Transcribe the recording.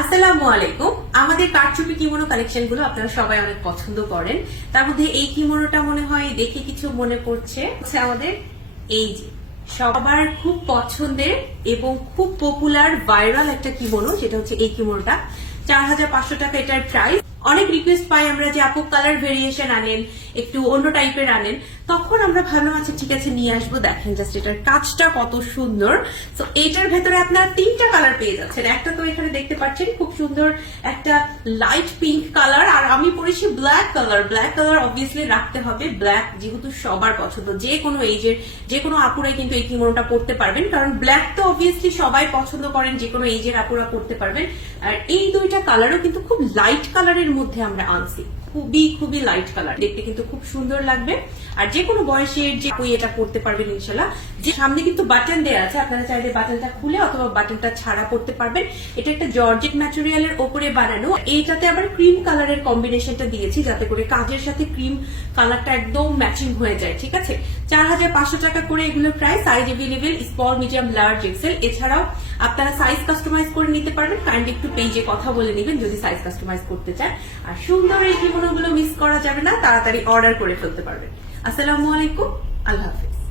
আসসালামু আলাইকুম। আমাদের কারচুপি কিমোনো কালেকশনগুলো আপনারা সবাই অনেক পছন্দ করেন। তার মধ্যে এই কিমোনোটা মনে হয় দেখে কিছু মনে পড়ছে আমাদের এই যে, সবার খুব পছন্দের এবং খুব পপুলার ভাইরাল একটা কিমোনো যেটা হচ্ছে এই কিমোনোটা চার হাজার পাঁচশো টাকা এটার প্রাইস অনেক রিকোয়েস্ট পাই আমরা যে, আপু কালার ভেরিয়েশন আনেন একটু অন্য টাইপের আনেন, তখন আমরা ভাবলাম আচ্ছা ঠিক আছে, নিয়ে আসব, দেখেন জাস্ট এটার কাজটা কত সুন্দর। তো এটার ভেতরে আপনারা তিনটা কালার পেয়ে যাচ্ছেন। একটা তো এখানে দেখতে পাচ্ছেন, খুব সুন্দর একটা লাইট পিঙ্ক কালার আর আমি পরেছি black colour black colour obviously রাখতে হবে। ব্ল্যাক যেহেতু সবার পছন্দ। যে কোনো এজের যে কোনো আপুরাই কিন্তু এই কিমোনোটা পড়তে পারবেন, কারণ ব্ল্যাক তো অবভিয়াসলি সবাই পছন্দ করেন, যে কোনো এজের আপুরা পড়তে পারবেন। আর এই দুইটা কালারও কিন্তু খুব লাইট কালারের মধ্যে আমরা আনছি। খুবই খুবই লাইট কালার দেখতে কিন্তু খুব সুন্দর লাগবে। আর যে কোনো বয়সের যে আপনি এটা পড়তে পারবেন ইনশাল্লাহ। যে সামনে কিন্তু বাটন দেওয়া আছে, আপনারা চাইলে বাটনটা খুলে অথবা বাটনটা ছাড়া পড়তে পারবেন। এটা একটা জর্জেট ম্যাটেরিয়ালের ওপরে বানানো। এইটাতে আবার ক্রিম কালারের কম্বিনেশনটা দিয়েছি, যাতে করে কাজের সাথে ক্রিম কালারটা একদম ম্যাচিং হয়ে যায়, ঠিক আছে? চার হাজার পাঁচশো টাকা করে এগুলোর price size available small medium large XL এছাড়াও আপনারা সাইজ কাস্টমাইজ করে নিতে পারবেন। কাইন্ডলি একটু পেজে কথা বলে নেবেন যদি সাইজ কাস্টমাইজ করতে চান। আর সুন্দর এই জীবনগুলো মিস করা যাবে না, তাড়াতাড়ি অর্ডার করে ফেলতে পারবেন। আসসালামু আলাইকুম, আল্লাহ হাফিজ।